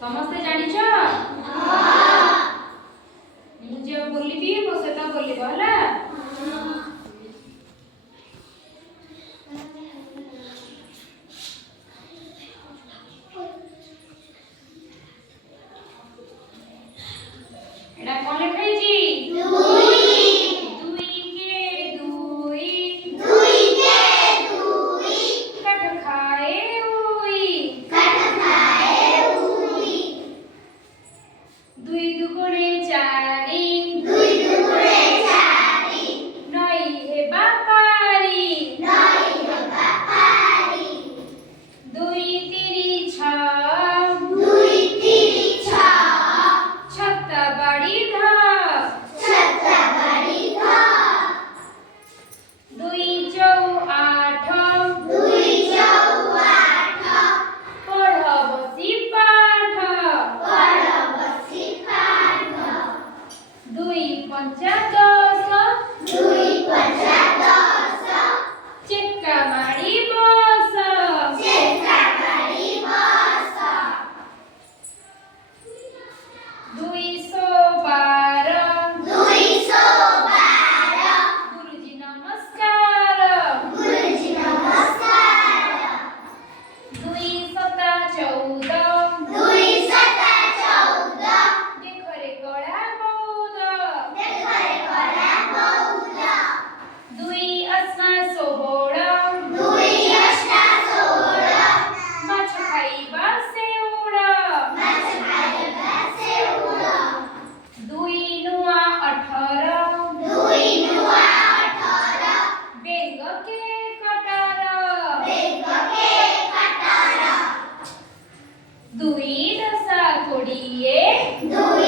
समस्ते जानिछ मुझे बोलिबी मो सहित बोलिब हला। एटा कोन लिखाइछि दुई के दुई कट खाए उई दुई दुगुणे चारि नई हेबा पारी दुई तिरी छ छत्ता बाड़ी धा दुई चौ आठ पढ़ बसी पाठ दुई पंचा दस चेक्का मारी बस दुई सौ बार गुरुजी नमस्कार दुई सता चौद देखरे कड़ा बौद दुई अस्ना सोहोळ माछ खाइबा सेउळ दुई नुआ 18 बेंग के कटार दुई दशा 20